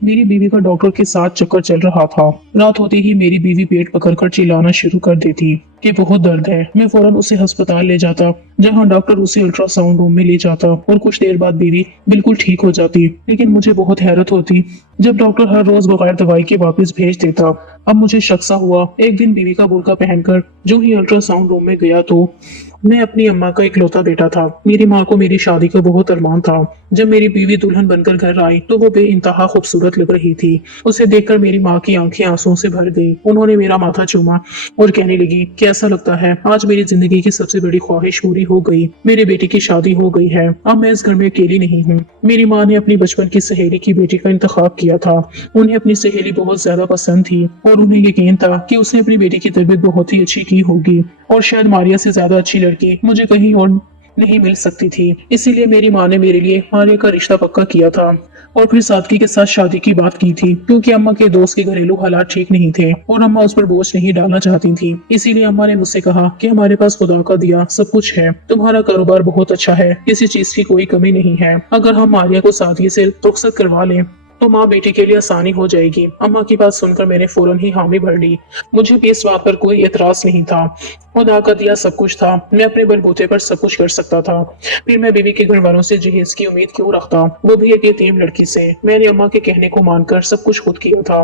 मेरी बीवी का डॉक्टर के साथ चक्कर चल रहा था। रात होते ही मेरी बीवी पेट पकड़कर चिल्लाना शुरू कर देती कि बहुत दर्द है। मैं फौरन उसे अस्पताल ले जाता, जहां डॉक्टर उसे अल्ट्रासाउंड रूम में ले जाता और कुछ देर बाद बीवी बिल्कुल ठीक हो जाती। लेकिन मुझे बहुत हैरत होती जब डॉक्टर हर रोज बगैर दवाई के वापस भेज देता। अब मुझे शक सा हुआ। एक दिन बीवी का बुर्का पहनकर जो ही अल्ट्रासाउंड रूम में गया तो मैं अपनी अम्मा का इकलौता बेटा था। मेरी माँ को मेरी शादी का बहुत अरमान था। जब मेरी बीवी दुल्हन बनकर घर आई तो वो बेइंतहा खूबसूरत लग रही थी। उसे देखकर मेरी माँ की आंखें आंसुओं से भर गई। उन्होंने मेरा माथा चूमा और कहने लगी, कैसा लगता है, आज मेरी जिंदगी की सबसे बड़ी ख्वाहिश पूरी हो गई। मेरे बेटे की शादी हो गई है। अब मैं इस घर में अकेली नहीं हूँ। मेरी माँ ने अपनी बचपन की सहेली की बेटी का इंतखाब किया था। उन्हें अपनी सहेली बहुत ज्यादा पसंद थी और उन्हें यकीन था कि उसने अपनी बेटी की तरबियत बहुत ही अच्छी की होगी और शायद मारिया से ज्यादा अच्छी लड़की मुझे कहीं और नहीं मिल सकती थी। इसीलिए मेरी माँ ने मेरे लिए मारिया का रिश्ता पक्का किया था और फिर सादगी के साथ शादी की बात की थी, क्योंकि अम्मा के दोस्त के घरेलू हालात ठीक नहीं थे और अम्मा उस पर बोझ नहीं डालना चाहती थी। इसीलिए अम्मा ने मुझसे कहा कि हमारे पास खुदा का दिया सब कुछ है, तुम्हारा कारोबार बहुत अच्छा है, किसी चीज की कोई कमी नहीं है। अगर हम मारिया को सादगी से रुखसत करवा लें तो माँ बेटी के लिए आसानी हो जाएगी। अम्मा की बात सुनकर मैंने फौरन ही हामी भर ली। मुझे भी इस बात पर कोई एतराज नहीं था। खुदा का दिया सब कुछ था, मैं अपने बलबूते पर सब कुछ कर सकता था। फिर मैं बीवी के घर वालों से जहेज की उम्मीद क्यों रखता, वो भी एक यतीम लड़की से। मैंने अम्मा के कहने को मानकर सब कुछ खुद किया था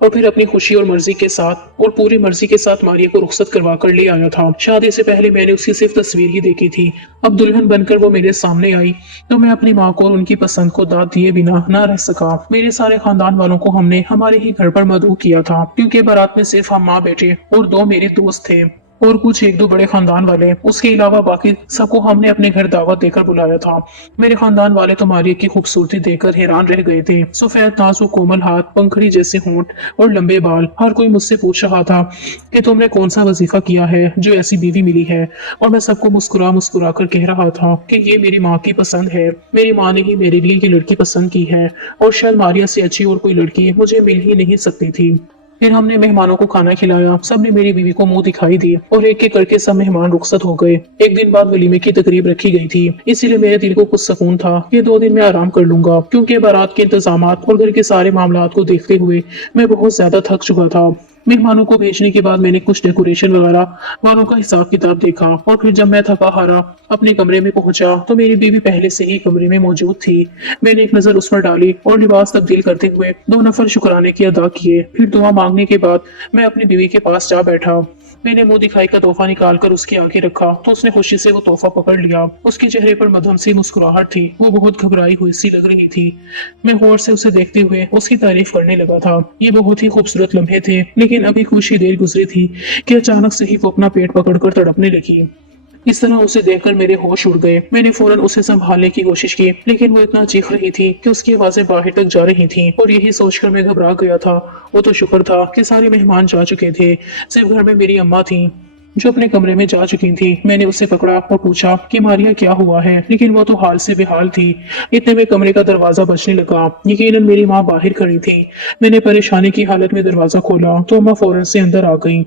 और फिर अपनी खुशी और मर्जी के साथ और पूरी मर्जी के साथ मारिया को रुखसत करवा कर ले आया था। शादी से पहले मैंने उसकी सिर्फ तस्वीर ही देखी थी। अब दुल्हन बनकर वो मेरे सामने आई तो मैं अपनी माँ को और उनकी पसंद को दाद दिए बिना ना रह सका। मेरे सारे खानदान वालों को हमने हमारे ही घर पर मदऊ किया था, क्योंकि बारात में सिर्फ हम माँ बेटे और दो मेरे दोस्त थे और कुछ एक दो बड़े खानदान वाले। उसके अलावा बाकी सबको हमने अपने घर दावत देकर बुलाया था। मेरे खानदान वाले तो मारिया की खूबसूरती देखकर हैरान रह गए थे। सफेद नाजुक कोमल हाथ, पंखड़ी जैसे होंठ और लंबे बाल। हर कोई मुझसे पूछ रहा था कि तुमने कौन सा वजीफा किया है जो ऐसी बीवी मिली है, और मैं सबको मुस्कुरा मुस्कुरा कर कह रहा था कि ये मेरी माँ की पसंद है। मेरी माँ ने ही मेरे लिए ये लड़की पसंद की है और शायद मारिया से अच्छी और कोई लड़की मुझे मिल ही नहीं सकती थी। फिर हमने मेहमानों को खाना खिलाया। सबने मेरी बीवी को मुंह दिखाई दी और एक एक करके सब मेहमान रुखसत हो गए। एक दिन बाद वलीमे की तकरीब रखी गई थी, इसीलिए मेरे दिल को कुछ सुकून था कि 2 दिन मैं आराम कर लूंगा, क्योंकि बारात के इंतजामात और घर के सारे मामलात को देखते हुए मैं बहुत ज्यादा थक चुका था। मेहमानों को भेजने के बाद मैंने कुछ डेकोरेशन वगैरह वालों का हिसाब किताब देखा और फिर जब मैं थका हारा अपने कमरे में पहुंचा तो मेरी बीवी पहले से ही कमरे में मौजूद थी। मैंने एक नजर उस पर डाली और लिबास तब्दील करते हुए 2 नफल शुक्राने की अदा किए। फिर दुआ मांगने के बाद मैं अपनी बीवी के पास जा बैठा। मैंने मुंह दिखाई का तोहफा निकाल कर उसके आगे रखा तो उसने खुशी से वो तोहफा पकड़ लिया। उसके चेहरे पर मध्यम सी मुस्कुराहट थी, वो बहुत घबराई हुई सी लग रही थी। मैं गौर से उसे देखते हुए उसकी तारीफ करने लगा था। ये बहुत ही खूबसूरत लम्हे थे, लेकिन अभी कुछ ही देर गुजरी थी कि अचानक से ही वो अपना पेट पकड़कर तड़पने लगी। इस तरह उसे देखकर मेरे होश उड़ गए। मैंने फौरन उसे संभालने की कोशिश की, लेकिन वो इतना चीख रही थी कि उसकी आवाजें बाहर तक जा रही थीं और यही सोचकर मैं घबरा गया था। वो तो शुक्र था कि सारे मेहमान जा चुके थे, सिर्फ घर में मेरी अम्मा थी जो अपने कमरे में जा चुकी थी। मैंने उससे पकड़ा और पूछा कि मारिया क्या हुआ है, लेकिन वो तो हाल से बेहाल थी। इतने में कमरे का दरवाजा बजने लगा। यकीनन मेरी माँ बाहर खड़ी थी। मैंने परेशानी की हालत में दरवाजा खोला तो अम्मा फौरन से अंदर आ गई।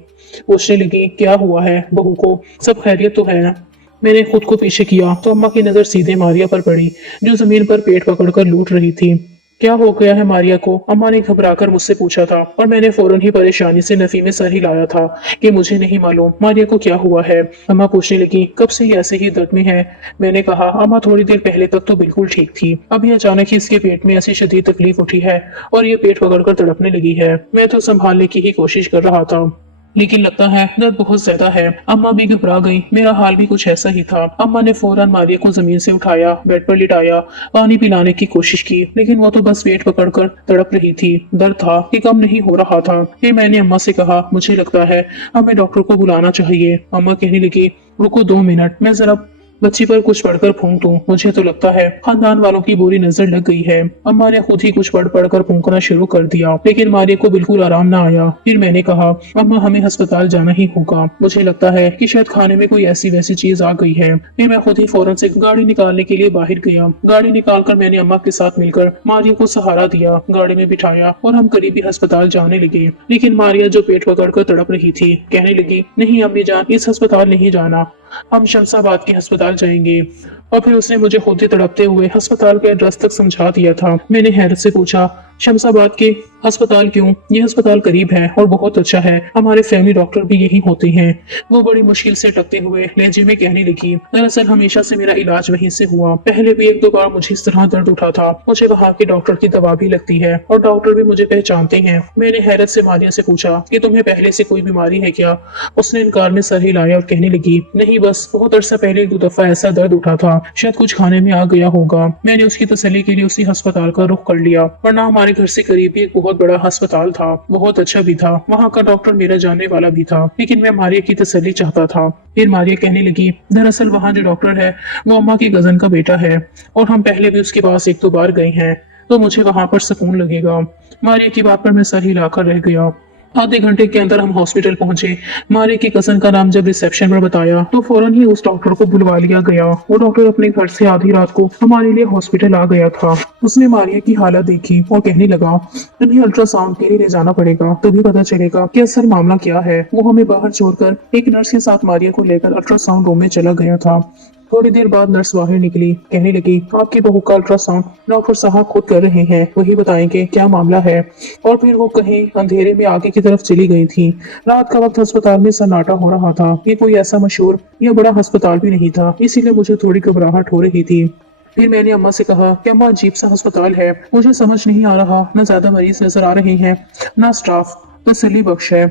पूछने लगी, क्या हुआ है बहू को, सब खैरियत तो है ना? मैंने खुद को पीछे किया तो अम्मा की नजर सीधे मारिया पर पड़ी, जो जमीन पर पेट पकड़कर लूट रही थी। क्या हो गया है मारिया को, अम्मा ने घबराकर मुझसे पूछा था और मैंने फौरन ही परेशानी से नफी में सर हिलाया था कि मुझे नहीं मालूम मारिया को क्या हुआ है। अम्मा पूछने लगी, कब से ये ऐसे ही दर्द में है? मैंने कहा, अम्मा थोड़ी देर पहले तक तो बिल्कुल ठीक थी, अभी अचानक ही इसके पेट में ऐसी शदीद तकलीफ उठी है और ये पेट पकड़कर तड़पने लगी है। मैं तो संभालने की ही कोशिश कर रहा था, लेकिन लगता है दर्द बहुत ज्यादा है। अम्मा भी घबरा गई। मेरा हाल भी कुछ ऐसा ही था। अम्मा ने फौरन मारिया को जमीन से उठाया, बेड पर लिटाया, पानी पिलाने की कोशिश की, लेकिन वो तो बस पेट पकड़कर तड़प रही थी। दर्द था कि कम नहीं हो रहा था। फिर मैंने अम्मा से कहा, मुझे लगता है हमें डॉक्टर को बुलाना चाहिए। अम्मा कहने लगी, रुको 2 मिनट, मैं जरा बच्ची पर कुछ पढ़कर फूंक दूं। मुझे तो लगता है खानदान वालों की बुरी नजर लग गई है। अम्मा ने खुद ही कुछ पढ़कर फूंकना शुरू कर दिया, लेकिन मारिया को बिल्कुल आराम ना आया। फिर मैंने कहा, अम्मा हमें अस्पताल जाना ही होगा, मुझे लगता है कि शायद खाने में कोई ऐसी वैसी चीज आ गई है। फिर मैं खुद ही फौरन से गाड़ी निकालने के लिए बाहर गया। गाड़ी निकालकर मैंने अम्मा के साथ मिलकर मारिया को सहारा दिया, गाड़ी में बिठाया और हम करीबी अस्पताल जाने लगे। लेकिन मारिया जो पेट पकड़कर तड़प रही थी कहने लगी, नहीं अम्मी जान, इस अस्पताल नहीं जाना, हम शमशाबाद के अस्पताल जाएंगे। और फिर उसने मुझे होते तड़पते हुए अस्पताल के एड्रेस तक समझा दिया था। मैंने हैरत से पूछा, शमशाबाद के अस्पताल क्यों? ये अस्पताल करीब है और बहुत अच्छा है, हमारे फैमिली डॉक्टर भी यही होते हैं। वो बड़ी मुश्किल से टकते हुए लहजे में कहने लगी, दरअसल हमेशा से मेरा इलाज वहीं से हुआ। पहले भी एक दो बार मुझे इस तरह दर्द उठा था। मुझे वहाँ के डॉक्टर की दवा भी लगती है और डॉक्टर भी मुझे पहचानते हैं। मैंने हैरत से मारिया से पूछा कि तुम्हें पहले से कोई बीमारी है क्या? उसने इनकार में सर हिलाया और कहने लगी, नहीं, बस बहुत अरसा पहले एक दो दफा ऐसा दर्द उठा था, शायद कुछ खाने में आ गया होगा। मैंने उसकी तसल्ली के लिए उसी अस्पताल का रुख कर लिया, वरना हमारे घर से करीब ही एक बहुत बड़ा अस्पताल था, बहुत अच्छा भी था। वहाँ का डॉक्टर मेरा जानने वाला भी था, लेकिन मैं मारिया की तसल्ली चाहता था। फिर मारिया कहने लगी, दरअसल वहाँ जो डॉक्टर है वो अम्मा की कजन का बेटा है और हम पहले भी उसके पास एक दो बार गए हैं, तो मुझे वहाँ पर सुकून लगेगा। मारिया की बात पर मैं सर हिलाकर रह गया। आधे घंटे के अंदर हम हॉस्पिटल पहुंचे। मारिया की कजन का नाम जब रिसेप्शन पर बताया तो फौरन ही उस डॉक्टर को बुलवा लिया गया। वो डॉक्टर अपने घर से आधी रात को हमारे लिए हॉस्पिटल आ गया था। उसने मारिया की हालत देखी और कहने लगा, तुम्हें अल्ट्रासाउंड के लिए ले जाना पड़ेगा, तभी पता चलेगा कि असल मामला क्या है। वो हमें बाहर छोड़कर एक नर्स के साथ मारिया को लेकर अल्ट्रासाउंड रूम में चला गया था। थोड़ी देर बाद नर्स बाहर निकली, कहने लगी, आपकी बहू का अल्ट्रासाउंड डॉक्टर साहब खुद कर रहे हैं, वही बताएंगे क्या मामला है। और फिर वो कहीं अंधेरे में आगे की तरफ चली गई थी। रात का वक्त अस्पताल में सन्नाटा हो रहा था। ये कोई ऐसा मशहूर या बड़ा अस्पताल भी नहीं था, इसीलिए मुझे थोड़ी घबराहट हो रही थी। फिर मैंने अम्मा से कहा कि अम्मा, अजीब सा अस्पताल है, मुझे समझ नहीं आ रहा, न ज्यादा मरीज नजर आ रहे हैं, न स्टाफ तसल्ली बख्श है।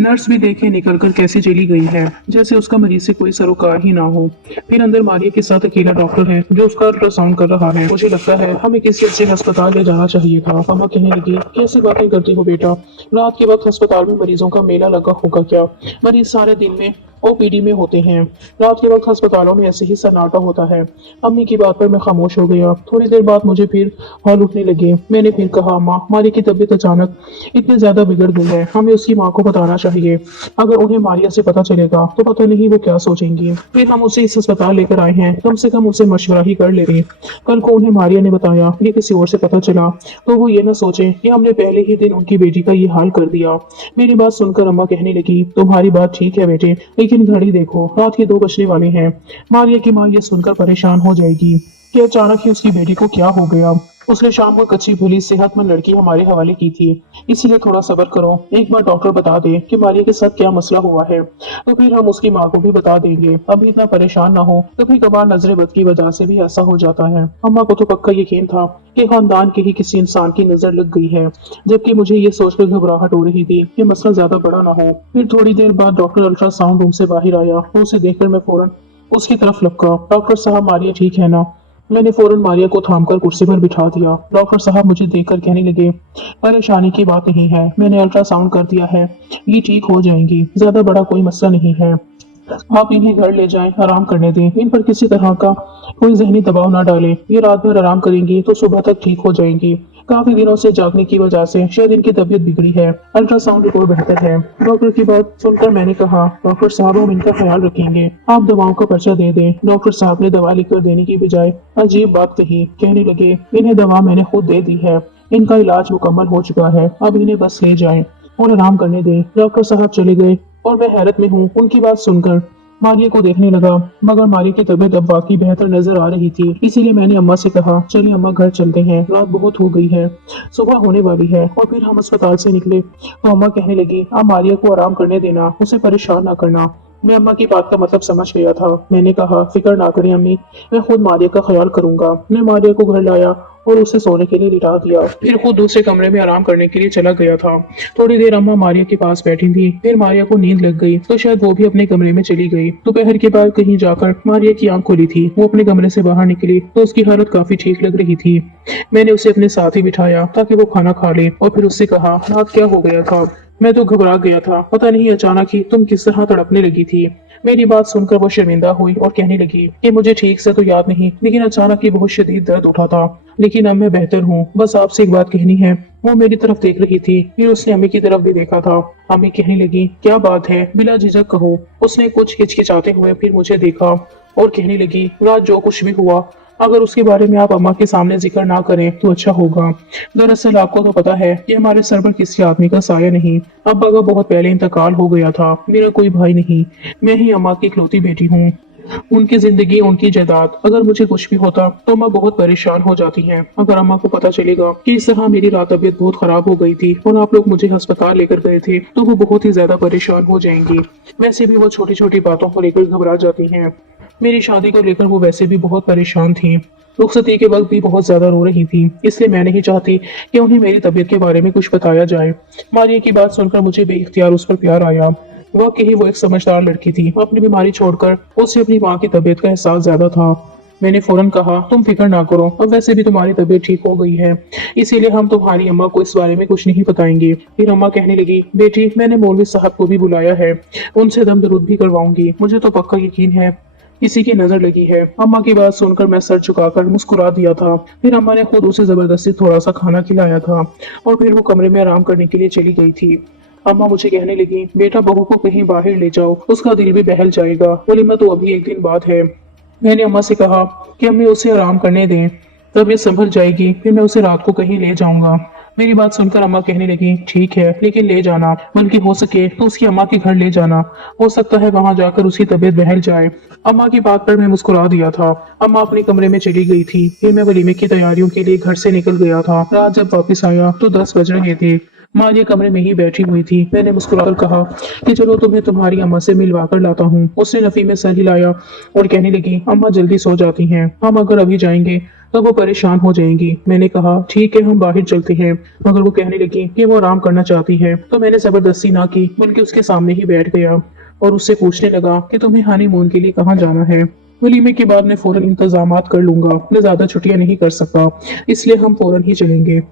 नर्स भी देखे निकलकर कैसे चली गई है, जैसे उसका मरीज से कोई सरोकार ही ना हो। फिर अंदर मारिया के साथ अकेला डॉक्टर है जो उसका अल्ट्रासाउंड कर रहा है। मुझे लगता है हमें किसी अच्छे अस्पताल ले जाना चाहिए था। अम्मा कहने लगी, कैसी बातें करती हो बेटा, रात के वक्त अस्पताल में मरीजों का मेला लगा होगा क्या? मरीज सारे दिन में ओपीडी में होते हैं, रात के वक्त अस्पतालों में ऐसे ही सन्नाटा होता है। अम्मी की बात पर मैं खामोश हो गया। थोड़ी देर बाद मुझे फिर हौल उठने लगे। मैंने फिर कहा, अम्मा, मारिया की तबीयत अचानक इतनी ज्यादा बिगड़ गई है, हमें उसकी माँ को बताना चाहिए। अगर उन्हें मारिया से पता चलेगा तो पता नहीं वो क्या सोचेंगी। फिर हम उसे इस अस्पताल लेकर आए हैं, कम से कम उसे मशवरा ही कर लेंगे। कल को उन्हें मारिया ने बताया ये किसी और से पता चला तो वो ये ना सोचे कि हमने पहले ही दिन उनकी बेटी का ये हाल कर दिया। मेरी बात सुनकर अम्मा कहने लगी, तुम्हारी बात ठीक है बेटे, लेकिन घड़ी देखो, रात के 2 बजने वाले हैं। मारिया की माँ ये सुनकर परेशान हो जाएगी कि अचानक ही उसकी बेटी को क्या हो गया। उसने शाम को कच्ची भली सेहतमंद लड़की हमारे हवाले की थी, इसीलिए थोड़ा सब्र करो। एक बार डॉक्टर बता दे कि मारिया के साथ क्या मसला हुआ है तो फिर हम उसकी माँ को भी बता देंगे। अभी इतना परेशान ना हो, कभी कभार नजरे बद की वजह से भी ऐसा हो जाता है। अम्मा को तो पक्का यकीन था कि खानदान के ही किसी इंसान की नजर लग गई है, जबकि मुझे ये सोचकर घबराहट हो रही थी कि मसला ज्यादा बड़ा ना हो। फिर थोड़ी देर बाद डॉक्टर अल्ट्रासाउंड रूम से बाहर आया तो उसे देखकर मैं फौरन उसकी तरफ लपका। डॉक्टर साहब, मारिया ठीक है ना? मैंने फौरन मारिया को थामकर कुर्सी पर बिठा दिया। डॉक्टर साहब मुझे देखकर कहने लगे, परेशानी की बात नहीं है, मैंने अल्ट्रासाउंड कर दिया है, ये ठीक हो जाएंगी, ज्यादा बड़ा कोई मसला नहीं है। आप इन्हें घर ले जाएं, आराम करने दें, इन पर किसी तरह का कोई जहनी दबाव ना डालें। ये रात भर आराम करेंगी तो सुबह तक ठीक हो जाएंगी। काफी दिनों से जागने की वजह से शायद इनकी तबीयत बिगड़ी है। अल्ट्रासाउंड रिपोर्ट बेहतर है। डॉक्टर की बात सुनकर मैंने कहा, डॉक्टर साहब, हम इनका ख्याल रखेंगे, आप दवाओं का पर्चा दे दें। डॉक्टर साहब ने दवा लिखकर देने की बजाय अजीब बात कही, कहने लगे, इन्हें दवा मैंने खुद दे दी है, इनका इलाज मुकम्मल हो चुका है, अब इन्हें बस ले जाएं और आराम करने दें। डॉक्टर साहब चले गए और मैं हैरत में हूँ। उनकी बात सुनकर मारिया को देखने लगा, मगर मारिया की तबीयत अब वाकई बेहतर नजर आ रही थी। इसीलिए मैंने अम्मा से कहा, चलिए अम्मा, घर चलते हैं, रात बहुत हो गई है, सुबह होने वाली है। और फिर हम अस्पताल से निकले तो अम्मा कहने लगी, आप मारिया को आराम करने देना, उसे परेशान ना करना। मैं अम्मा की बात का मतलब समझ गया था। मैंने कहा, फिक्र ना करें अम्मी, मैं खुद मारिया का ख्याल करूंगा। मैं मारिया को घर लाया और उसे सोने के लिए लिटा दिया, फिर खुद दूसरे कमरे में आराम करने के लिए चला गया था। थोड़ी देर अम्मा मारिया के पास बैठी थी, फिर मारिया को नींद लग गई तो शायद वो भी अपने कमरे में चली गई। दोपहर के बाद कहीं जाकर मारिया की आंख खुली थी। वो अपने कमरे से बाहर निकली तो उसकी हालत काफी ठीक लग रही थी। मैंने उसे अपने साथ ही बिठाया ताकि वो खाना खा ले और फिर उससे कहा, रात क्या हो गया था? मैं तो घबरा गया था, पता नहीं अचानक ही तुम किस तरह तड़पने लगी थी। मेरी बात सुनकर वो शर्मिंदा हुई और कहने लगी कि मुझे ठीक से तो याद नहीं, लेकिन अचानक ही बहुत शदीद दर्द उठा था, लेकिन अब मैं बेहतर हूँ। बस आपसे एक बात कहनी है। वो मेरी तरफ देख रही थी, फिर उसने अम्मी की तरफ भी देखा था। अम्मी कहने लगी, क्या बात है, बिला झिझक कहो। उसने कुछ हिचकिचाते हुए फिर मुझे देखा और कहने लगी, रात जो कुछ भी हुआ, अगर उसके बारे में आप अम्मा के सामने जिक्र ना करें तो अच्छा होगा। दरअसल आपको तो पता है कि हमारे सर पर किसी आदमी का साया नहीं। अब्बा का बहुत पहले इंतकाल हो गया था, मेरा कोई भाई नहीं, मैं ही अम्मा की इकलौती बेटी हूँ। उनकी जिंदगी, उनकी जायदाद। अगर मुझे कुछ भी होता तो अम्मा बहुत परेशान हो जाती हैं। अगर अम्मा को पता चलेगा कि इस तरह मेरी रात तबीयत बहुत खराब हो गई थी और आप लोग मुझे अस्पताल लेकर गए थे तो वो बहुत ही ज्यादा परेशान हो जाएंगी। वैसे भी वो छोटी छोटी बातों को लेकर घबरा जाती हैं। मेरी शादी को लेकर वो वैसे भी बहुत परेशान थी। रुखसती के वक्त भी बहुत ज्यादा रो रही थी, इसलिए मैं नहीं चाहती कि उन्हें मेरी तबीयत के बारे में कुछ बताया जाए। मारिया की बात सुनकर मुझे बेइख्तियार उस पर प्यार आया। वाकई वो एक समझदार लड़की थी। अपनी बीमारी छोड़कर उसे अपनी माँ की तबीयत का एहसास ज्यादा था। मैंने फौरन कहा, तुम फिक्र ना करो, अब वैसे भी तुम्हारी तबीयत ठीक हो गई है, इसीलिए हम तुम्हारी अम्मा को इस बारे में कुछ नहीं बताएंगे। फिर अम्मा कहने लगी, बेटी मैंने मौलवी साहब को भी बुलाया है, उनसे दम दरूद भी करवाऊंगी, मुझे तो पक्का यकीन है किसी की नजर लगी है। अम्मा की बात सुनकर मैं सर झुकाकर मुस्कुरा दिया था। फिर अम्मा ने खुद उसे जबरदस्ती थोड़ा सा खाना खिलाया था और फिर वो कमरे में आराम करने के लिए चली गई थी। अम्मा मुझे कहने लगी, बेटा बहू को कहीं बाहर ले जाओ, उसका दिल भी बहल जाएगा, वलीमा तो अभी एक दिन बाद है। मैंने अम्मा से कहा कि अम्मी उसे आराम करने दें, तब ये संभल जाएगी, फिर मैं उसे रात को कहीं ले जाऊंगा। मेरी बात सुनकर अम्मा कहने लगी, ठीक है लेकिन ले जाना, बल्कि हो सके तो उसकी अम्मा के घर ले जाना, हो सकता है वहां जाकर उसकी तबीयत बहल जाए। अम्मा की बात पर मैं मुस्कुरा दिया था। अम्मा अपने कमरे में चली गई थी। फिर मैं वलीमे की तैयारियों के लिए घर से निकल गया था। रात जब वापस आया तो 10 बज रहे थे। मारिया कमरे में ही बैठी हुई थी। मैंने मुस्कुराकर कहा कि चलो तुम्हें तुम्हारी अम्मा से मिलवा कर लाता हूँ। उसने नफी में सर हिलाया और कहने लगी, अम्मा जल्दी सो जाती हैं, हम अगर अभी जाएंगे तो वो परेशान हो जाएंगी। मैंने कहा, ठीक है हम बाहर चलते हैं। मगर वो कहने लगी कि वो आराम करना चाहती है, तो मैंने जबरदस्ती ना की, बल्कि उसके सामने ही बैठ गया और उससे पूछने लगा कि तुम्हें हनीमून के लिए कहाँ जाना है। वलीमे के बाद मैं फौरन इंतजामात कर लूंगा, मैं ज्यादा छुट्टियां नहीं कर सकता, इसलिए हम फौरन ही चलेंगे।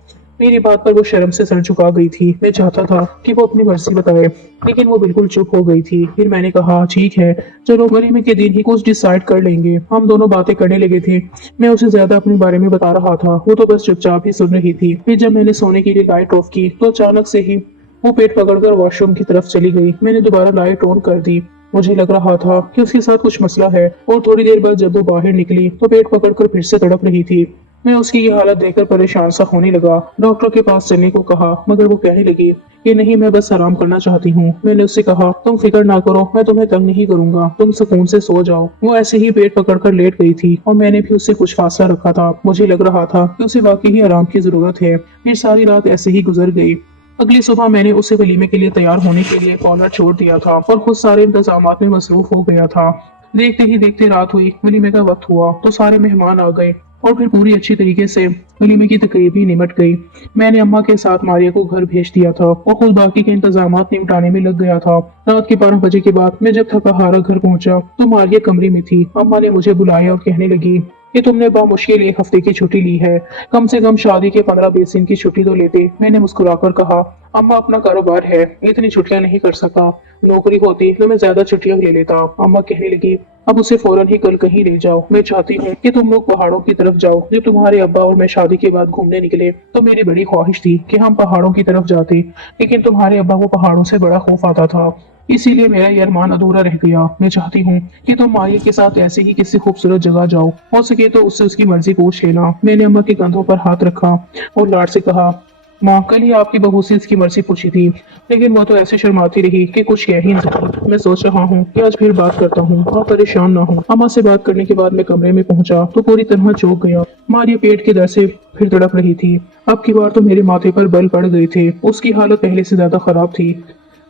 मेरी बात पर वो शर्म से सर झुका गई थी। मैं चाहता था कि वो अपनी मर्जी बताए, लेकिन वो बिल्कुल चुप हो गई थी। फिर मैंने कहा, ठीक है चलो वलीमे के दिन ही कुछ डिसाइड कर लेंगे। हम दोनों बातें करने लगे थे। मैं उसे ज्यादा अपने बारे में बता रहा था, वो तो बस चुपचाप ही सुन रही थी। फिर जब मैंने सोने के लिए लाइट ऑफ की तो अचानक से ही वो पेट पकड़कर वॉशरूम की तरफ चली गई। मैंने दोबारा लाइट ऑन कर दी। मुझे लग रहा था कि उसके साथ कुछ मसला है, और थोड़ी देर बाद जब वो बाहर निकली तो पेट पकड़कर फिर से तड़प रही थी। मैं उसकी ये हालत देखकर परेशान सा होने लगा। डॉक्टर के पास चलने को कहा, मगर वो कहने लगी कि नहीं मैं बस आराम करना चाहती हूँ। मैंने उससे कहा, तुम फिक्र ना करो, मैं तुम्हें तंग नहीं करूंगा, तुम सुकून से सो जाओ। वो ऐसे ही पेट पकड़कर लेट गई थी और मैंने भी उससे कुछ फासला रखा था। मुझे लग रहा था कि उसे वाकई ही आराम की जरूरत है। फिर सारी रात ऐसे ही गुजर गई। अगली सुबह मैंने उसे वलीमे के लिए तैयार होने के लिए कॉर्नर छोड़ दिया था और खुद सारे इंतजामात में मसरूफ हो गया था। देखते ही देखते रात हुई। वलीमे का वक्त हुआ तो सारे मेहमान आ गए और फिर पूरी अच्छी तरीके से वलीमे की तकरीब भी निमट गई। मैंने अम्मा के साथ मारिया को घर भेज दिया था और खुद बाकी के इंतजामात निपटाने में लग गया था। रात के 12 बजे के बाद मैं जब थका हारा घर पहुंचा तो मारिया कमरे में थी। अम्मा ने मुझे बुलाया और कहने लगी कि तुमने बामुश्किल 1 हफ्ते की छुट्टी ली है, कम से कम शादी के 15-20 दिन की छुट्टी तो लेते। मैंने मुस्कुराकर कहा, अम्मा अपना कारोबार है, इतनी छुट्टियां नहीं कर सकता, नौकरी होती तो मैं ज्यादा छुट्टियां ले लेता। अम्मा कहने लगी, अब उसे फौरन ही कल कहीं ले जाओ। मैं चाहती हूँ कि तुम लोग पहाड़ों की तरफ जाओ। जब तुम्हारे अब्बा और मैं शादी के बाद घूमने निकले तो मेरी बड़ी ख्वाहिश थी कि हम पहाड़ों की तरफ जाते, लेकिन तुम्हारे अब्बा को पहाड़ों से बड़ा खौफ आता था, इसीलिए मेरा ये अरमान अधूरा रह गया। मैं चाहती हूँ कि तुम मारिया के साथ ऐसे ही किसी खूबसूरत जगह जाओ, हो सके तो उससे उसकी मर्जी पूछ लेना। मैंने अम्मा के कंधों पर हाथ रखा और लाड से कहा, माँ कल ही आपकी बहू से इसकी मर्जी पूछी थी, लेकिन वो तो ऐसे शर्माती रही कि कुछ कह ही नहीं। मैं सोच रहा हूँ कि आज फिर बात करता हूँ, आप परेशान ना हो। अम्मा से बात करने के बाद मैं कमरे में पहुंचा तो पूरी तरह चौंक गया। मारिया पेट के दर्द से फिर तड़प रही थी। अब की बार तो मेरे माथे पर बल पड़ गए थे। उसकी हालत पहले से ज्यादा खराब थी।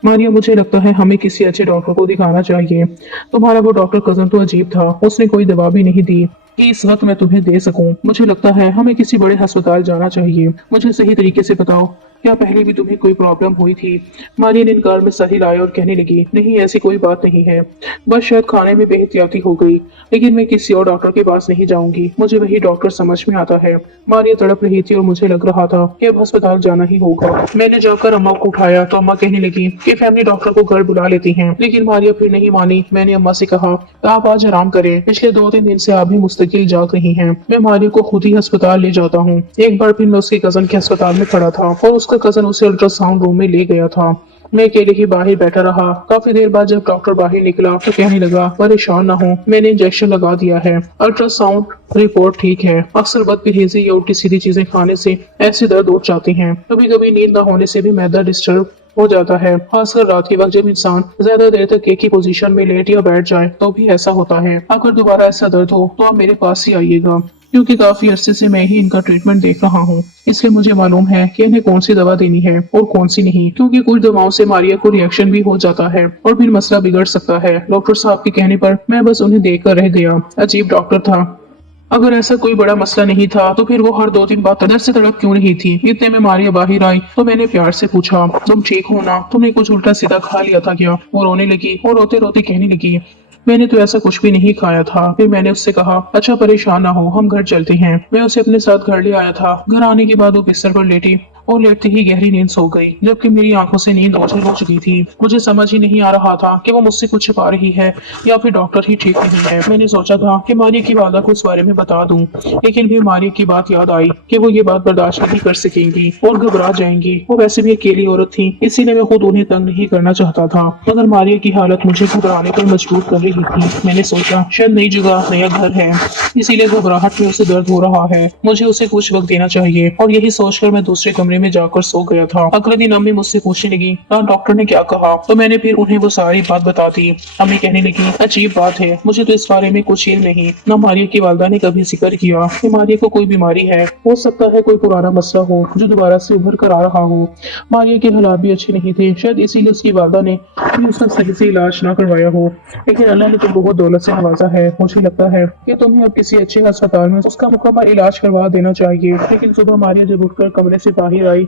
मारिया, मुझे लगता है हमें किसी अच्छे डॉक्टर को दिखाना चाहिए। तुम्हारा वो डॉक्टर कजन तो अजीब था, उसने कोई दवा भी नहीं दी कि इस वक्त मैं तुम्हें दे सकूं। मुझे लगता है हमें किसी बड़े अस्पताल जाना चाहिए। मुझे सही तरीके से बताओ, क्या पहले भी तुम्हें कोई प्रॉब्लम हुई थी? मारिया ने इनकार में सर हिलाया और कहने लगी, नहीं ऐसी कोई बात नहीं है, बस शायद खाने में बेहतियाती हो गई, लेकिन मैं किसी और डॉक्टर के पास नहीं जाऊंगी, मुझे वही डॉक्टर समझ में आता है। मारिया तड़प रही थी और मुझे लग रहा था कि अब अस्पताल जाना ही होगा। मैंने जाकर अम्मा को उठाया तो अम्मा कहने लगी कि फैमिली डॉक्टर को घर बुला लेती हैं, लेकिन मारिया फिर नहीं मानी। मैंने अम्मा से कहा, आप आज आराम करें, पिछले 2-3 दिन से आप भी मुस्तकिल जाग रही हैं, मैं मारिया को खुद ही अस्पताल ले जाता हूँ। एक बार फिर मैं उसके कजन के अस्पताल में खड़ा था और उसका कजन उसे अल्ट्रासाउंड रूम में ले गया था। मैं अकेले ही बाहर बैठा रहा। काफी देर बाद जब डॉक्टर बाहर निकला तो कहने लगा, परेशान ना हो, मैंने इंजेक्शन लगा दिया है, अल्ट्रासाउंड रिपोर्ट ठीक है। अक्सर बदपरहेजी या उल्टी सीधी चीजें खाने से ऐसे दर्द उठ जाते हैं, कभी कभी नींद न होने से भी मैदा डिस्टर्ब हो जाता है, खासकर रात के वक्त जब इंसान ज्यादा देर तक एक ही पोजीशन में लेट या बैठ जाए तो भी ऐसा होता है। अगर दोबारा ऐसा दर्द हो तो आप मेरे पास ही आइएगा, क्योंकि काफी अरसे से मैं ही इनका ट्रीटमेंट देख रहा हूँ, इसलिए मुझे मालूम है कि इन्हें कौन सी दवा देनी है और कौन सी नहीं, क्योंकि कुछ दवाओं से मारिया को रिएक्शन भी हो जाता है और फिर मसला बिगड़ सकता है। डॉक्टर साहब के कहने पर मैं बस उन्हें देख कर रह गया। अजीब डॉक्टर था। अगर ऐसा कोई बड़ा मसला नहीं था तो फिर वो हर 2 दिन बाद दर्द से तड़प क्यों रही थी। इतने में मारिया बाहर आई तो मैंने प्यार से पूछा, तुम ठीक हो ना? तुमने कुछ उल्टा सीधा खा लिया था क्या? वो रोने लगी और रोते रोते कहने लगी, मैंने तो ऐसा कुछ भी नहीं खाया था। फिर मैंने उससे कहा, अच्छा परेशान ना हो, हम घर चलते हैं। मैं उसे अपने साथ घर ले आया था। घर आने के बाद वो बिस्तर पर लेटी और लेटते ही गहरी नींद सो गई, जबकि मेरी आंखों से नींद ओझल हो चुकी थी। मुझे समझ ही नहीं आ रहा था कि वो मुझसे कुछ छुपा रही है या फिर डॉक्टर ही ठीक नहीं है। मैंने सोचा था कि मारिया की वादा को इस बारे में बता दूं, लेकिन फिर मारिया की बात याद आई कि वो ये बात बर्दाश्त नहीं कर सकेंगी और घबरा जाएंगी। वो वैसे भी अकेली औरत थी, इसीलिए मैं खुद उन्हें तंग नहीं करना चाहता था, मगर मारिया की हालत मुझे घबराने पर मजबूर कर रही थी। मैंने सोचा शायद नई जगह नया घर है, इसीलिए घबराहट में उसे दर्द हो रहा है, मुझे उसे कुछ वक्त देना चाहिए। और यही सोचकर मैं दूसरे कमरे में जाकर सो गया था। अगले दिन अम्मी मुझसे पूछने लगी, हाँ डॉक्टर ने क्या कहा? तो मैंने फिर उन्हें वो सारी बात बता दी। अम्मी कहने लगी, अजीब बात है, मुझे तो इस बारे में कुछ इल्म नहीं। न मारिया की वालदा ने कभी जिक्र किया कि मारिया को कोई बीमारी है। हो सकता है कोई पुराना मसला हो जो दोबारा से उभर कर आ रहा हो। मारिया के हालात भी अच्छे नहीं थे, शायद इसीलिए उसकी वालदा ने भी उसका सही से इलाज ना करवाया हो। लेकिन अल्लाह ने तो बहुत दौलत से नवाजा है। मुझे लगता है कि तुम्हें अब किसी अच्छे अस्पताल में उसका मुकम्मल इलाज करवा देना चाहिए। लेकिन सुबह मारिया जब उठकर कमरे से बाहर आई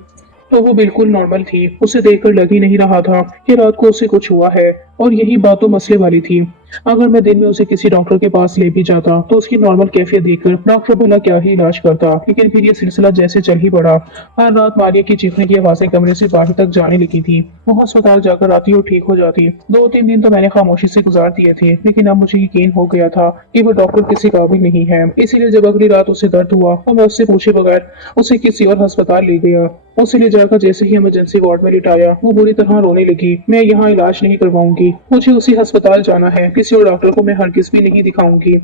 तो वो बिल्कुल नॉर्मल थी। उसे देखकर लग ही नहीं रहा था कि रात को उसे कुछ हुआ है, और यही बात तो मसले वाली थी। अगर मैं दिन में उसे किसी डॉक्टर के पास ले भी जाता तो उसकी नॉर्मल कैफियत देखकर डॉक्टर भला क्या ही इलाज करता। लेकिन फिर ये सिलसिला जैसे चल ही पड़ा। हर रात मारिया की चीखने की आवाजें कमरे से बाहर तक जाने लगी थी। वो अस्पताल जाकर आती और ठीक हो जाती। 2-3 दिन तो मैंने खामोशी से गुजार दिए थे, लेकिन अब मुझे यकीन हो गया था कि वो डॉक्टर किसी काबिल नहीं है। इसीलिए जब अगली रात उसे दर्द हुआ तो मैं उससे पूछे बगैर उसे किसी और अस्पताल ले गया। उसे ले जाकर जैसे ही इमरजेंसी वार्ड में लिटाया, वो बुरी तरह रोने लगी। मैं यहाँ इलाज नहीं करवाऊंगी, मुझे उसी अस्पताल जाना है, किसी और डॉक्टर को मैं हरगिज भी नहीं दिखाऊंगी।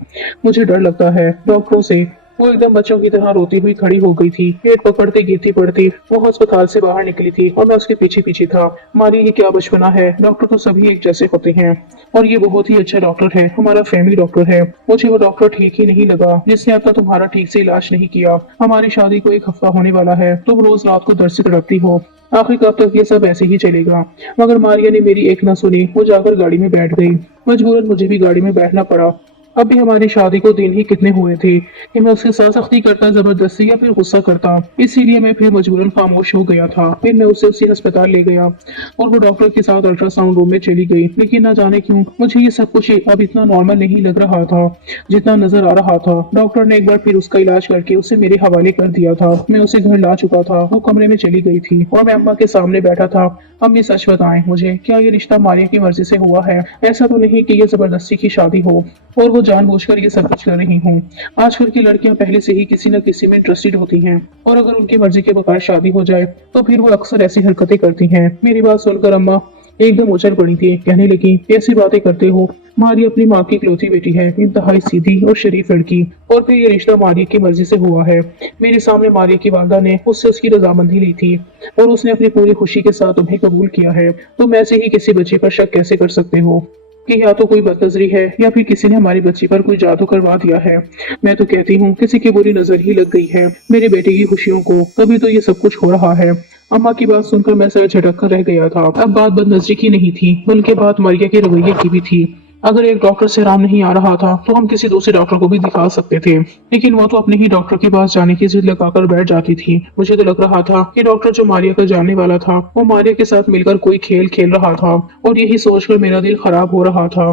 मुझे डर लगता है डॉक्टरों से। वो एकदम बच्चों की तरह रोती हुई खड़ी हो गई थी। पेट पकड़ते गिरती पड़ती वो अस्पताल से बाहर निकली थी और मैं उसके पीछे पीछे था। मारी ये क्या बचपना है, डॉक्टर तो सभी एक जैसे होते हैं, और ये बहुत ही अच्छा डॉक्टर है, हमारा फैमिली डॉक्टर है। मुझे वो डॉक्टर ठीक ही नहीं लगा जिसने अब तक तुम्हारा ठीक से इलाज नहीं किया। हमारी शादी को 1 हफ्ता होने वाला है, तुम रोज रात को दर्द से तड़पती हो। आखिर कब तक ये सब ऐसे ही चलेगा? मगर मारिया ने मेरी एक न सुनी। वो जाकर गाड़ी में बैठ गई। मजबूरन मुझे भी गाड़ी में बैठना पड़ा। अभी हमारी शादी को दिन ही कितने हुए थे कि मैं उसके साथ सख्ती करता, जबरदस्ती या फिर गुस्सा करता। इसीलिए मैं फिर मजबूरन खामोश हो गया था। फिर मैं उसे उसी अस्पताल ले गया और वो डॉक्टर के साथ अल्ट्रासाउंड रूम में चली गई। लेकिन ना जाने क्यों मुझे ये सब कुछ अब इतना नॉर्मल नहीं लग रहा था जितना नजर आ रहा था। डॉक्टर ने एक बार फिर उसका इलाज करके उसे मेरे हवाले कर दिया था। मैं उसे घर ला चुका था। वो कमरे में चली गई थी और मैं अम्मा के सामने बैठा था। अम्मी सच बताएं मुझे, क्या ये रिश्ता मारिया की मर्जी से हुआ है? ऐसा तो नहीं कि ये जबरदस्ती की शादी हो और वो जानबूझकर ये सब कुछ कर रही हूँ। आजकल की लड़कियां पहले से ही किसी न किसी में इंटरेस्टेड होती हैं, और अगर उनकी मर्जी के बगैर शादी हो जाए तो फिर वो अक्सर ऐसी हरकतें करती हैं। मेरी बात सुनकर अम्मा एकदम उछल पड़ी थी। कहने लगी, ऐसी बातें करते हो? मारी अपनी माँ की इकलौती बेटी है, इंतहाई सीधी और शरीफ लड़की, और फिर ये रिश्ता मारिया की मर्जी से हुआ है। मेरे सामने मारिया की वालदा ने उससे उसकी रजामंदी ली थी और उसने अपनी पूरी खुशी के साथ तुम्हें कबूल किया है। तुम ऐसे ही किसी बच्चे पर शक कैसे कर सकते हो कि या तो कोई बदनजरी है या फिर किसी ने हमारी बच्ची पर कोई जादू करवा दिया है? मैं तो कहती हूँ किसी की बुरी नजर ही लग गई है मेरे बेटे की खुशियों को, तभी तो ये सब कुछ हो रहा है। अम्मा की बात सुनकर मैं सर झटक कर रह गया था। अब बात बदनजरी की नहीं थी, बल्कि बात मारिया के रवैये की भी थी। अगर एक डॉक्टर से आराम नहीं आ रहा था तो हम किसी दूसरे डॉक्टर को भी दिखा सकते थे, लेकिन वो तो अपने ही डॉक्टर के पास जाने की जिद लगाकर बैठ जाती थी। मुझे तो लग रहा था कि डॉक्टर जो मारिया का जानने वाला था वो मारिया के साथ मिलकर कोई खेल खेल रहा था, और यही सोचकर मेरा दिल खराब हो रहा था।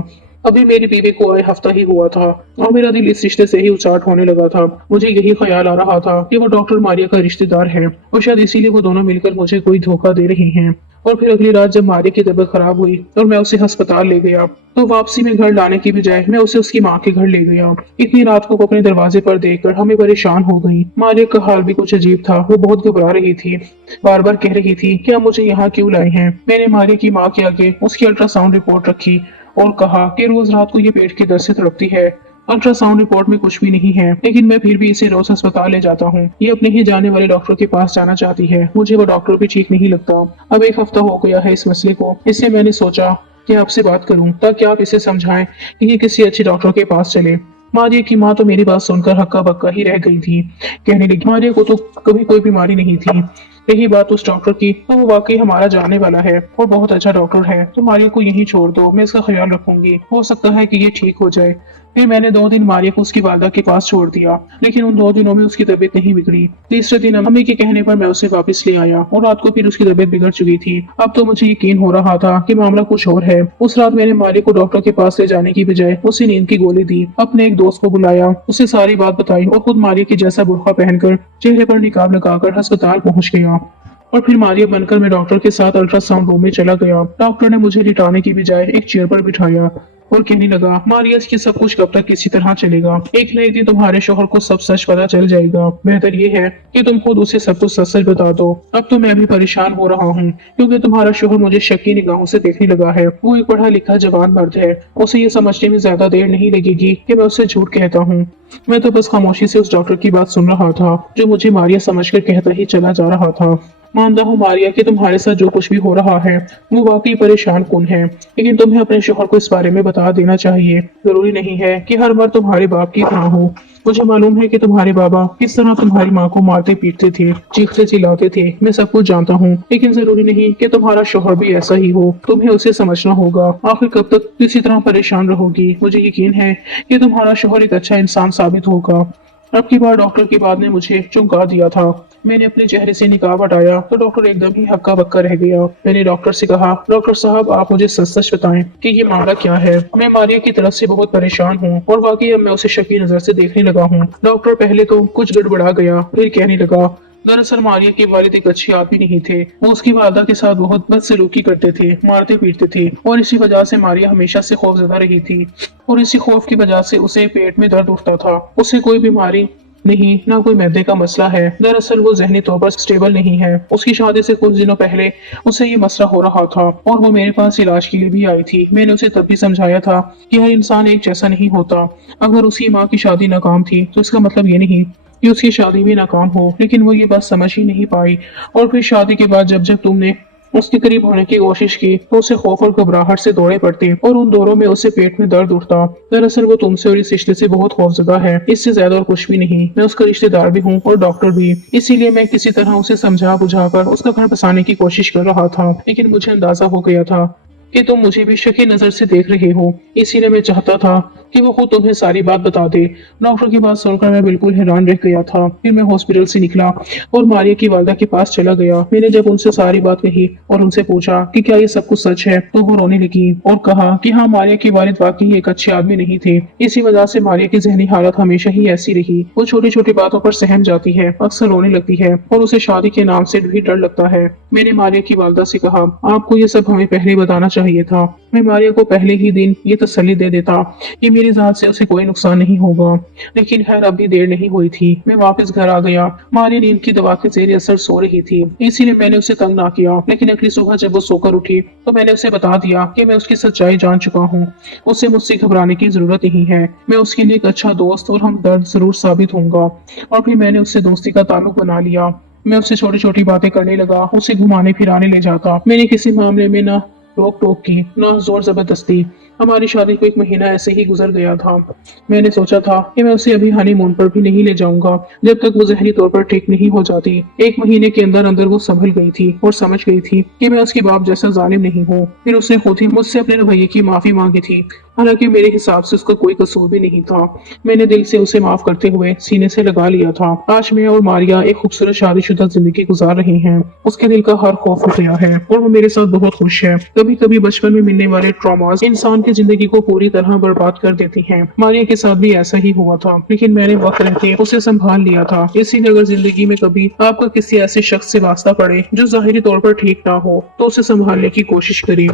अभी मेरी बीवी को आए हफ्ता ही हुआ था और मेरा दिल इस रिश्ते से ही उचाट होने लगा था। मुझे यही ख्याल आ रहा था कि वो डॉक्टर मारिया का रिश्तेदार है और शायद इसीलिए वो दोनों मिलकर मुझे कोई धोखा दे रही हैं। और फिर अगली रात जब मारिया की तबीयत खराब हुई और मैं उसे अस्पताल ले गया, तो वापसी में घर लाने की बजाय मैं उसे उसकी माँ के घर ले गया। इतनी रात को वो अपने दरवाजे पर देखकर हमें परेशान हो गई। मारिया का हाल भी कुछ अजीब था। वो बहुत घबरा रही थी, बार बार कह रही थी कि आप मुझे यहाँ क्यों लाए हैं। मैंने मारिया की माँ के आगे उसकी अल्ट्रासाउंड रिपोर्ट रखी और कहा कि रोज रात को ये पेट के दर्द से तड़पती है। अल्ट्रासाउंड रिपोर्ट में कुछ भी नहीं है, लेकिन मैं फिर भी इसे रोज अस्पताल ले जाता हूँ। ये अपने ही जाने वाले डॉक्टर के पास जाना चाहती है। मुझे वो डॉक्टर भी ठीक नहीं लगता। अब 1 हफ्ता हो गया है इस मसले को, इसलिए मैंने सोचा कि आपसे बात करूं ताकि आप इसे समझाएं कि ये किसी अच्छे डॉक्टर के पास चले। मारिया की माँ तो मेरी बात सुनकर हक्का बक्का ही रह गई थी। कहने लगी, मारिया को तो कभी कोई बीमारी नहीं थी। रही बात उस डॉक्टर की, तो वो वाकई हमारा जानने वाला है और बहुत अच्छा डॉक्टर है। तो मारिया को यहीं छोड़ दो, मैं इसका ख्याल रखूंगी। हो सकता है कि ये ठीक हो जाए। फिर मैंने 2 दिन मारिया को उसकी वालदा के पास छोड़ दिया, लेकिन उन 2 दिनों में उसकी तबीयत नहीं बिगड़ी। तीसरे दिन अम्मी के कहने पर मैं उसे वापस ले आया और रात को फिर उसकी तबीयत बिगड़ चुकी थी। अब तो मुझे यकीन हो रहा था कि मामला कुछ और है। उस रात मैंने मारिया को डॉक्टर के पास ले जाने की बजाय उसे नींद की गोली दी। अपने एक दोस्त को बुलाया, उसे सारी बात बताई और खुद मारिया की जैसा बुर्का पहनकर चेहरे पर निकाब लगाकर अस्पताल पहुंच गया। और फिर मारिया बनकर मैं डॉक्टर के साथ अल्ट्रासाउंड रूम में चला गया। डॉक्टर ने मुझे लिटाने की बजाय एक चेयर पर बिठाया और कहने लगा, मारिया, ये सब कुछ कब तक किसी तरह चलेगा? एक न एक दिन तुम्हारे शोहर को सब सच पता चल जाएगा। बेहतर ये है कि तुम खुद उसे सब कुछ सच सच बता दो। अब तो मैं भी परेशान हो रहा हूँ, क्योंकि तुम्हारा शोहर मुझे शक की निगाहों से देखने लगा है। वो एक पढ़ा लिखा जवान मर्द है, उसे ये समझने में ज्यादा देर नहीं लगेगी कि मैं उससे झूठ कहता हूँ। मैं तो बस खामोशी से उस डॉक्टर की बात सुन रहा था, जो मुझे मारिया समझकर कहता ही चला जा रहा था। मानता हूँ मारिया कि तुम्हारे साथ जो कुछ भी हो रहा है वो वाकई परेशान कुन है, लेकिन तुम्हें अपने शोहर को इस बारे में बता देना चाहिए। जरूरी नहीं है कि हर बार तुम्हारे बाप की तरह हो। मुझे मालूम है कि तुम्हारे बाबा किस तरह तुम्हारी माँ को मारते पीटते थे, चीखते चिल्लाते थे। मैं सब कुछ जानता हूँ, लेकिन जरूरी नहीं कि तुम्हारा शोहर भी ऐसा ही हो। तुम्हें उसे समझना होगा। आखिर कब तक इसी तरह परेशान रहोगी? मुझे यकीन है कि तुम्हारा शोहर एक अच्छा इंसान साबित होगा। अब की बार डॉक्टर की बात ने मुझे चौंका दिया था। मैंने अपने चेहरे से निकाब हटाया तो डॉक्टर एकदम ही हक्का बक्का रह गया। मैंने डॉक्टर से कहा, डॉक्टर साहब, आप मुझे सच सच बताएं कि ये मामला क्या है। मैं मारिया की तरफ से बहुत परेशान हूँ और वाकई अब मैं उसे शकी नजर से देखने लगा हूँ। डॉक्टर पहले तो कुछ गड़बड़ा गया, फिर कहने लगा, दरअसल मारिया के वालिद एक अच्छे आदमी नहीं थे। वो उसकी वालदा के साथ बहुत बदसलूकी करते थे, मारते पीटते थे और इसी वजह से मारिया हमेशा से खौफजदा रही थी और इसी खौफ की वजह से उसे पेट में दर्द उठता था। उसे कोई बीमारी नहीं, ना कोई मैदे का मसला है। दरअसल वो जहनी तौर पर स्टेबल नहीं है। उसकी शादी से कुछ दिनों पहले उसे ये मसला हो रहा था और वो मेरे पास इलाज के लिए भी आई थी। मैंने उसे तब भी समझाया था कि हर इंसान एक जैसा नहीं होता। अगर उसकी माँ की शादी नाकाम थी तो इसका मतलब ये नहीं कि उसकी शादी भी नाकाम हो, लेकिन वो ये बात समझ ही नहीं पाई। और फिर शादी के बाद जब जब तुमने उसके करीब होने की कोशिश की तो उसे खौफ और घबराहट से दौड़े पड़ते और उन दौरों में उसे पेट में दर्द उठता। दरअसल वो तुमसे और इस रिश्ते से बहुत खौफजदा है, इससे ज्यादा और कुछ भी नहीं। मैं उसका रिश्तेदार भी हूँ और डॉक्टर भी, इसीलिए मैं किसी तरह उसे समझा बुझाकर उसका घर बसाने की कोशिश कर रहा था। लेकिन मुझे अंदाजा हो गया था कि तुम मुझे भी शकी नजर से देख रहे हो, इसीलिए मैं चाहता था कि वो खुद तुम्हें सारी बात बता दे। डॉक्टर की बात सुनकर मैं बिल्कुल हैरान रह गया था। फिर मैं हॉस्पिटल से निकला और मारिया की वालदा के पास चला गया। मैंने जब उनसे सारी बात कही और उनसे पूछा कि क्या ये सब कुछ सच है, तो वो रोने लगी और कहा कि हाँ, मारिया के वालिद वाकई एक अच्छे आदमी नहीं थे। इसी वजह से मारिया की जहनी हालत हमेशा ही ऐसी रही। वो छोटी छोटी बातों पर सहम जाती है, अक्सर रोने लगती है और उसे शादी के नाम से भी डर लगता है। मैंने मारिया की वालदा से कहा, आपको ये सब हमें पहले बताना चाहिए था। मैं मारिया को पहले ही दिन ये तसल्ली दे देता कि मेरी जात से उसे कोई नुकसान नहीं होगा, लेकिन खैर अब भी देर नहीं हुई थी। मैं वापस घर आ गया। मारिया नींद की दवा के जेर असर सो रही थी, इसीलिए मैंने उसे तंग ना किया। लेकिन अगली सुबह जब वो सोकर उठी तो मैंने उसे बता दिया कि मैं उसकी सच्चाई जान चुका हूँ। उसे मुझसे घबराने की जरूरत नहीं है। मैं उसके लिए एक अच्छा दोस्त और हमदर्द जरूर साबित होऊंगा। और फिर मैंने उससे दोस्ती का ताल्लुक बना लिया। मैं उससे छोटी छोटी बातें करने लगा, उसे घुमाने फिराने ले जाता। मैंने किसी मामले में ना रोक टोक की, ना जोर जबरदस्ती। हमारी शादी को 1 महीना ऐसे ही गुजर गया था। मैंने सोचा था कि मैं उसे अभी हनीमून पर भी नहीं ले जाऊंगा जब तक वो जहनी तौर पर ठीक नहीं हो जाती। 1 महीने के अंदर अंदर वो संभल गई थी और समझ गई थी कि मैं उसके बाप जैसा जालिम नहीं हूँ। फिर उसने खुद ही मुझसे अपने रवैये की माफी मांगी थी, हालांकि मेरे हिसाब से उसका कोई कसूर भी नहीं था। मैंने दिल से उसे माफ करते हुए सीने से लगा लिया था। आज मैं और मारिया एक खूबसूरत शादीशुदा जिंदगी गुजार रही हैं। उसके दिल का हर खौफ उठ गया है और वो मेरे साथ बहुत खुश है। कभी कभी बचपन में मिलने वाले ट्रॉमास इंसान की जिंदगी को पूरी तरह बर्बाद कर देती हैं। मारिया के साथ भी ऐसा ही हुआ था, लेकिन मैंने वक्त रहते उसे संभाल लिया था। इसीलिए अगर जिंदगी में कभी आपका किसी ऐसे शख्स से वास्ता पड़े जो जाहिरी तौर पर ठीक ना हो, तो उसे संभालने की कोशिश करिए।